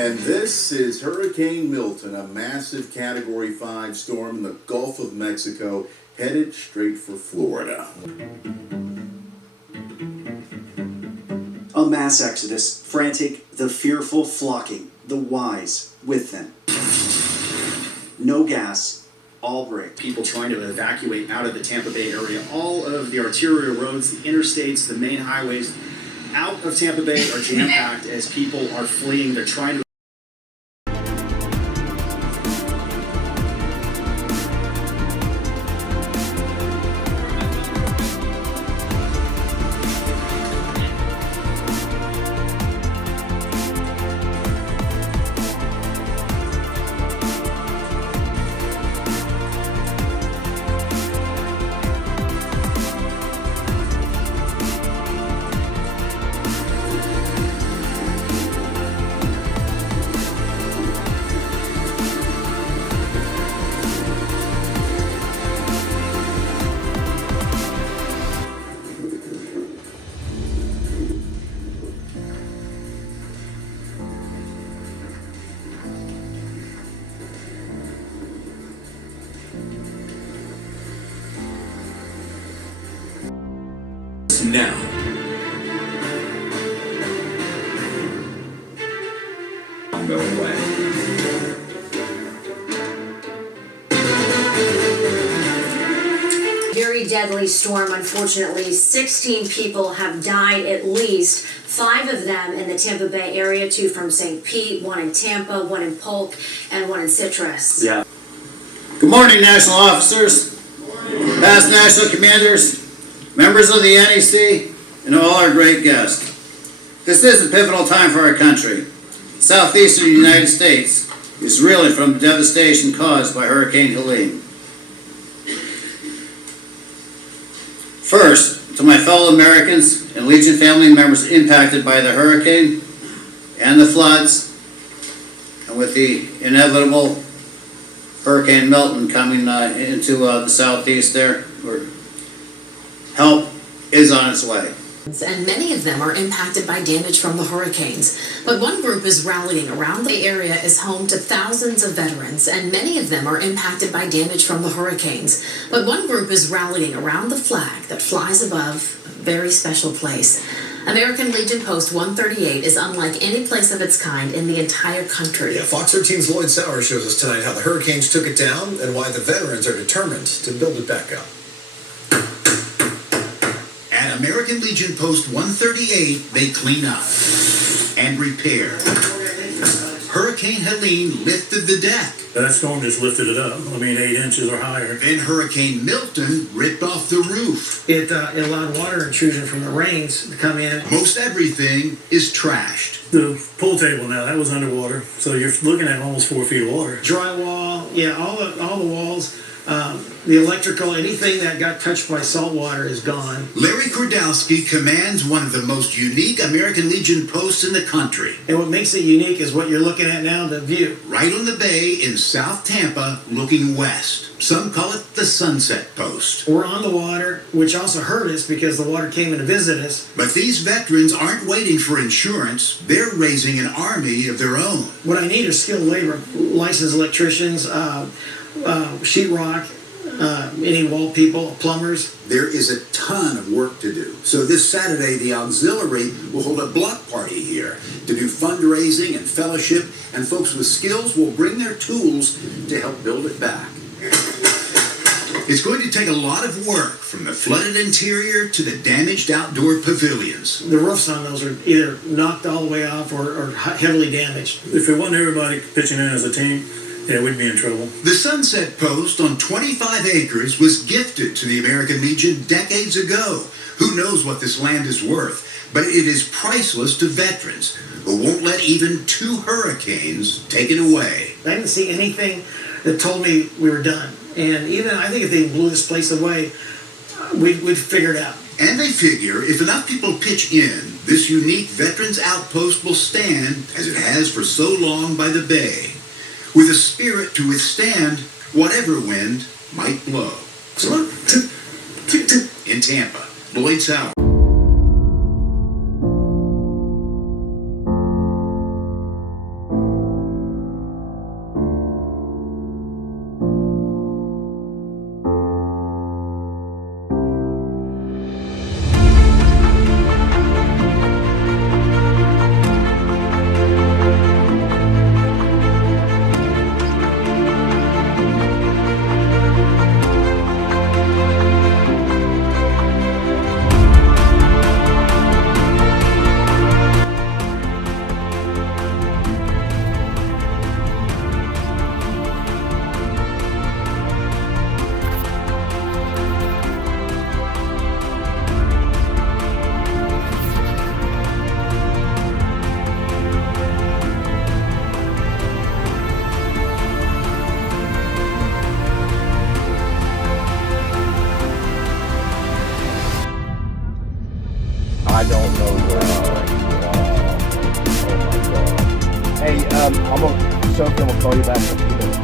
And this is Hurricane Milton, a massive Category 5 storm in the Gulf of Mexico, headed straight for Florida. A mass exodus, frantic, the fearful flocking, the wise with them. No gas, all brick. People trying to evacuate out of the Tampa Bay area. All of the arterial roads, the interstates, the main highways out of Tampa Bay are jam-packed as people are fleeing. They're trying to now. Go away. Very deadly storm, unfortunately. 16 people have died at least, 5 of them in the Tampa Bay area, 2 from St. Pete, 1 in Tampa, 1 in Polk, and 1 in Citrus. Yeah. Good morning, national officers, past national commanders, members of the NEC, and all our great guests. This is a pivotal time for our country. The southeastern United States is reeling from the devastation caused by Hurricane Helene. First, to my fellow Americans and Legion family members impacted by the hurricane and the floods, and with the inevitable Hurricane Milton coming into the southeast there, help is on its way. And many of them are impacted by damage from the hurricanes. But one group is rallying around. The area is home to thousands of veterans, and many of them are impacted by damage from the hurricanes. But one group is rallying around the flag that flies above a very special place. American Legion Post 138 is unlike any place of its kind in the entire country. Yeah, Fox 13's Lloyd Sauer shows us tonight how the hurricanes took it down and why the veterans are determined to build it back up. At American Legion Post 138, they clean up and repair. Hurricane Helene lifted the deck. That storm just lifted it up. 8 inches or higher. Then Hurricane Milton ripped off the roof. It allowed water intrusion from the rains to come in. Most everything is trashed. The pool table now, that was underwater. So you're looking at almost 4 feet of water. Drywall, yeah, all the walls. The electrical, anything that got touched by salt water is gone. Larry Kordowski commands one of the most unique American Legion posts in the country. And what makes it unique is what you're looking at now, the view. Right on the bay in South Tampa, looking west. Some call it the Sunset Post. We're on the water, which also hurt us because the water came in to visit us. But these veterans aren't waiting for insurance. They're raising an army of their own. What I need is skilled labor, licensed electricians, sheetrock, any wall people, plumbers. There is a ton of work to do. So this Saturday, the auxiliary will hold a block party here to do fundraising and fellowship, and folks with skills will bring their tools to help build it back. It's going to take a lot of work, from the flooded interior to the damaged outdoor pavilions. The roofs on those are either knocked all the way off or heavily damaged. If it wasn't everybody pitching in as a team, yeah, we'd be in trouble. The Sunset Post on 25 acres was gifted to the American Legion decades ago. Who knows what this land is worth, but it is priceless to veterans who won't let even 2 hurricanes take it away. I didn't see anything that told me we were done. And even, I think if they blew this place away, we'd figure it out. And they figure if enough people pitch in, this unique veterans outpost will stand as it has for so long by the bay, with a spirit to withstand whatever wind might blow. In Tampa, Lloyd Sauer. I don't know. Oh my God. Hey, I'm gonna Sophie, I'm gonna call you back in a few minutes.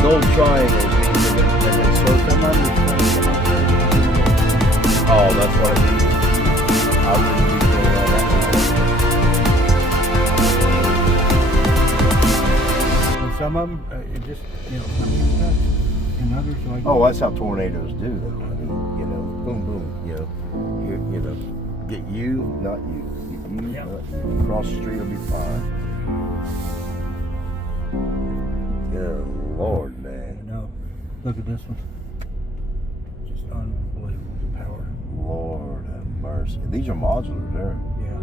Gold triangles means and then circle. Oh, that's what it means. I wouldn't be doing that. And some of them, it just, some touch, and others like. Oh, that's how tornadoes do, though. I mean, boom, boom. Get you, not you. Get you, not you. Across the street will be fine. Good Lord, man. Look at this one. Just unbelievable, the power. Lord have mercy. These are modular there. Yeah.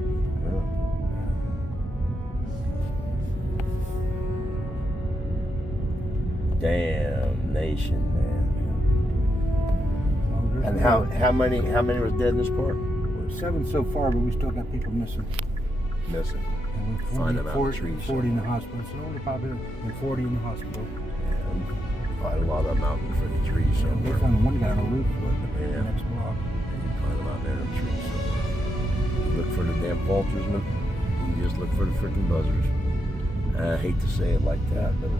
Damnation, man. And how many was dead in this part? 7 so far, but we still got people missing. Missing. And Find them out in the trees. 40 in the hospital. So only probably 40 in the hospital. Find a lot of them out in the trees somewhere. They found one guy on the roof, the next block. And you find them out there in the trees somewhere. You look for the damn vultures, man. You just look for the freaking buzzards. I hate to say it like that, but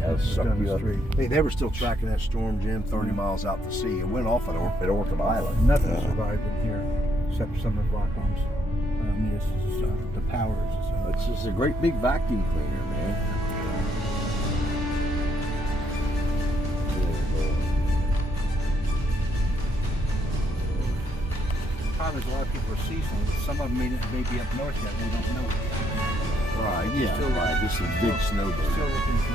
that'll suck you up. Hey, they were still tracking that storm, Jim, 30 miles out to sea. It went off at Orchid Island. Nothing survived in here except for some of the rock arms. It's just, the powers. It's just a great big vacuum cleaner, man. Probably a lot of people are seasonal. Some of them may be up north yet. They don't know it yet. Right, yeah, still, right. This is a big snow day. Still looking for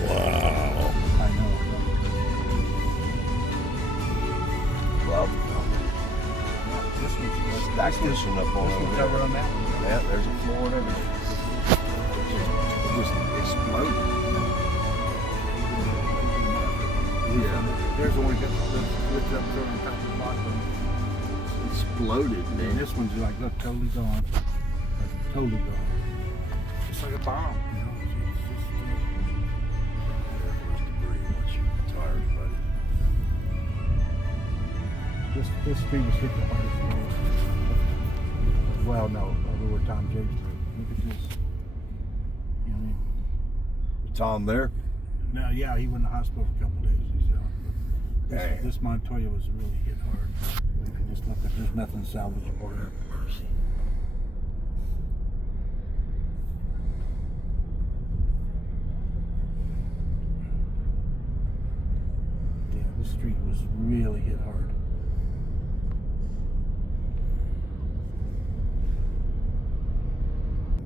Wow. I know. Well, this one's stack this one up on over there. Over on that one. Yeah, there's a floor and everything. It just exploded. Yeah. There's the one that lifted up there on top of the bottom. Exploded, man. And this one's like, look, totally gone. Like, totally gone. Just like a bomb, It's just, tired, buddy. This street was hit the hardest. Well, no, over where Tom Jakes lived. Look at this. Tom there? No, yeah, he went to the hospital for a couple days. He's out. This Montoya was really hit hard. You can just look at, there's nothing salvageable there. Yeah, this street was really hit hard.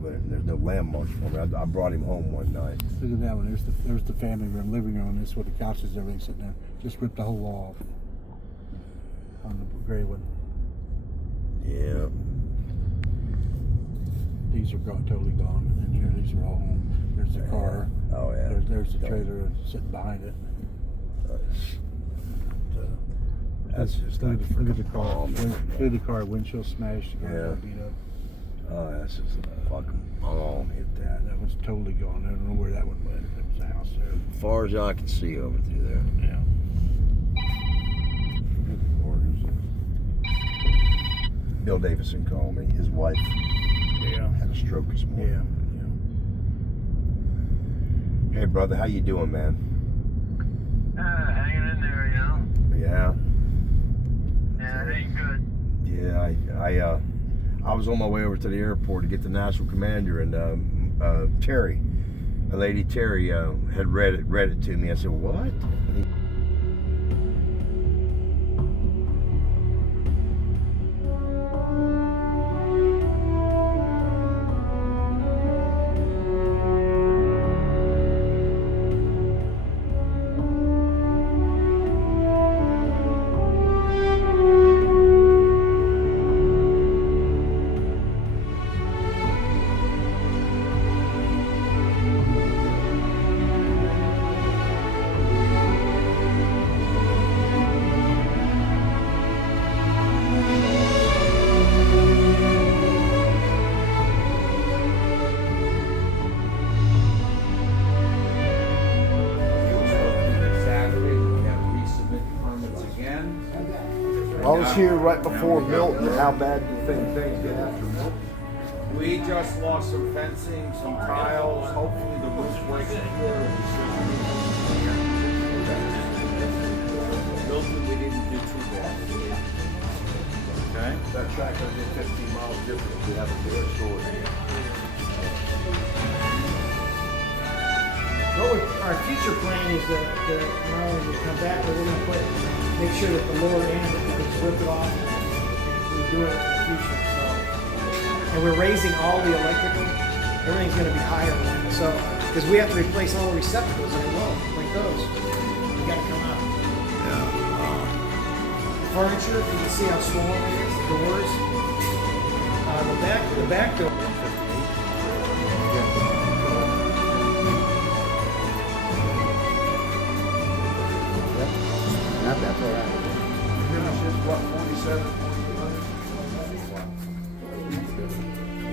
But there's no landmarks for me. I brought him home one night. Look at that one. There's the family room, living room. This is where the couches and everything sitting there. Just ripped the whole wall off on the gray one. Yeah. These are totally gone. And here, these are all home. There's the car. Oh yeah. There's the trailer sitting behind it. That's just look like at the car. Look at the car. Windshield smashed. Yeah. Beat up. Oh, that's just a fucking bomb hit that. That was totally gone. I don't know where that one went. There was a house there. As far as I can see over through there. Yeah. Bill Davison called me. His wife had a stroke this morning. Yeah. Hey, brother, how you doing, man? Hanging in there, Yeah. Yeah, it ain't good. Yeah, I was on my way over to the airport to get the National Commander and Terry. Lady Terry had read it to me. I said, what? I was here right before Milton. How bad do you think things get after Milton? We just lost some fencing, some tiles. Hopefully the roof was secure. Milton, we didn't do too bad. Okay. That track gonna get 15 miles different if we have a beer store here. Our future plan is that not only we come back, but we're going to make sure that the lower end is ripped off. We do it in the future. So, and we're raising all the electrical. Everything's going to be higher than that. So, because we have to replace all the receptacles that are low, like those. You got to come out. Yeah. The furniture, you can see how swollen it is. The doors. The back door. That's all right. Finish is what, 47?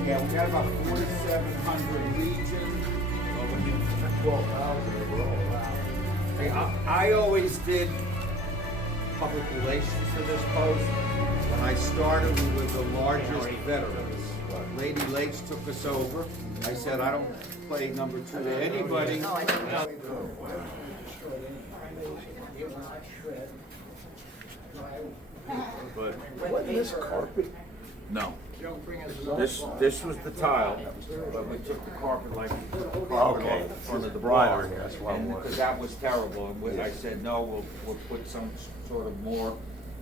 Yeah, we got about 4,700 Legion. 12,000 overall. Hey, I always did public relations for this post. When I started, we were the largest veterans. Lady Lakes took us over. I said, I don't play number 2 to anybody. No, I don't know. But Wasn't this carpet? no. This was the tile, but we took the carpet like Okay. off the front of the bar. Right, that's what I wanted. Because that was terrible. And I said, no, we'll put some sort of more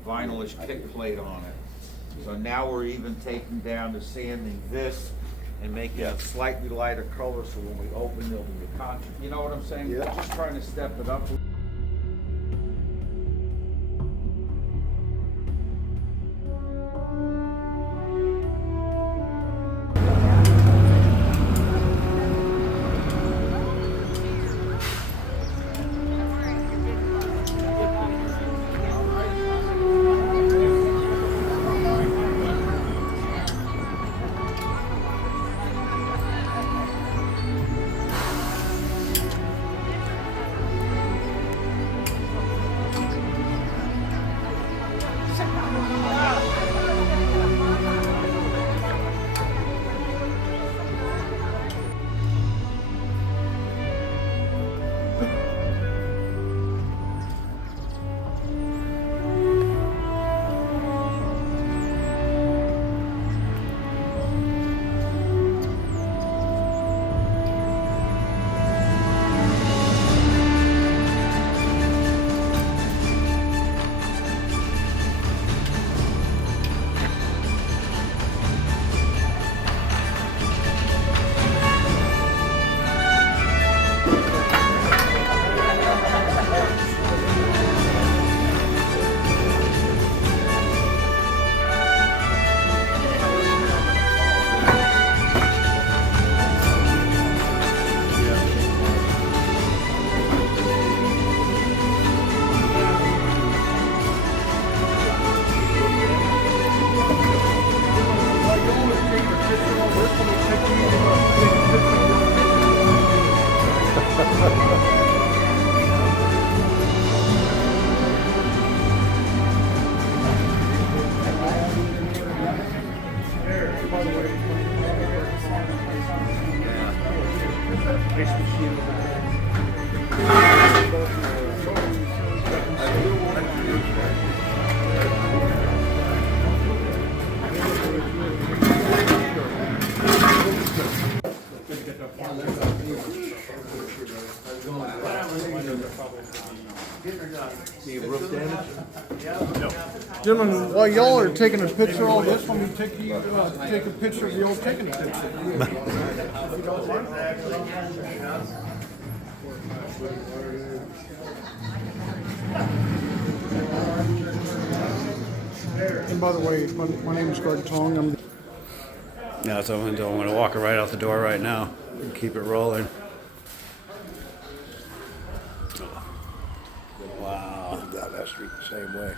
vinylish kick plate on it. So now we're even taking down the sanding this and making it slightly lighter color so when we open there'll be a contrast. You know what I'm saying? Yeah. Just trying to step it up. Any roof damage? Gentlemen, while y'all are taking a picture of all this, let me take a picture of y'all taking a picture. And by the way, my name is Greg Tong. No, so I'm going to walk right out the door right now and keep it rolling. Wow. Down that street the same way.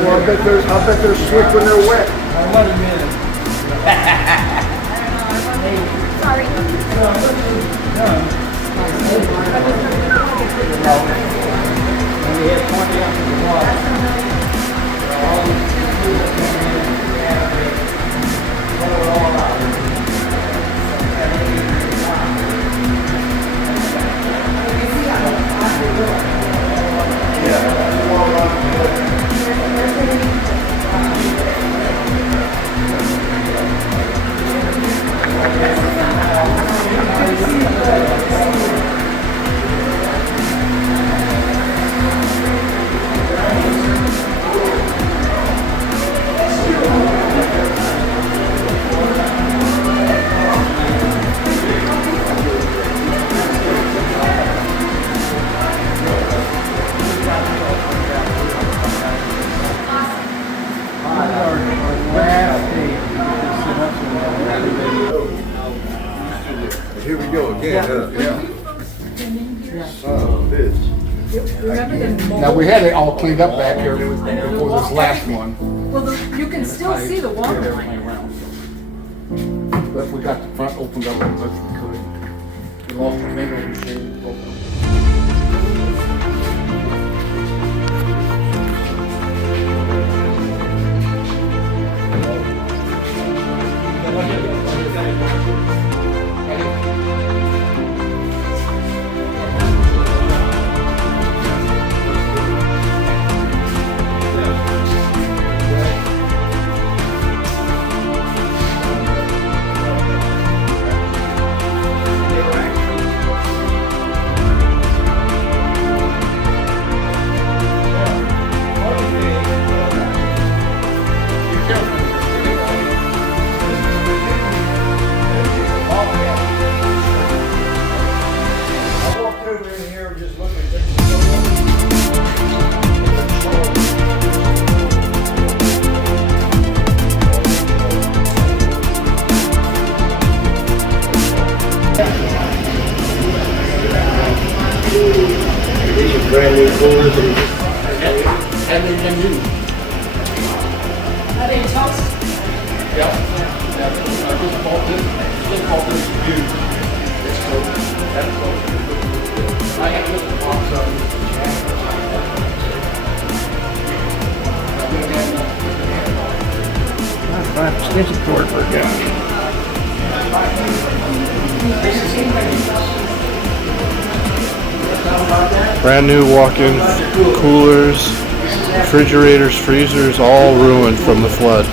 Well, I bet they're slick when they're wet. Here we go again, Now we had it all cleaned up back here before this last one. Well, you can still see the water line. But we got the front opened up as much as we could. We lost the main machine. Brand new coolers and new. Are they toast? Yeah. I just bought this new. It's cool. That's cool. I have this box of That's extension cord for a guy. Brand new walk-in coolers. Refrigerators, freezers, all ruined from the flood.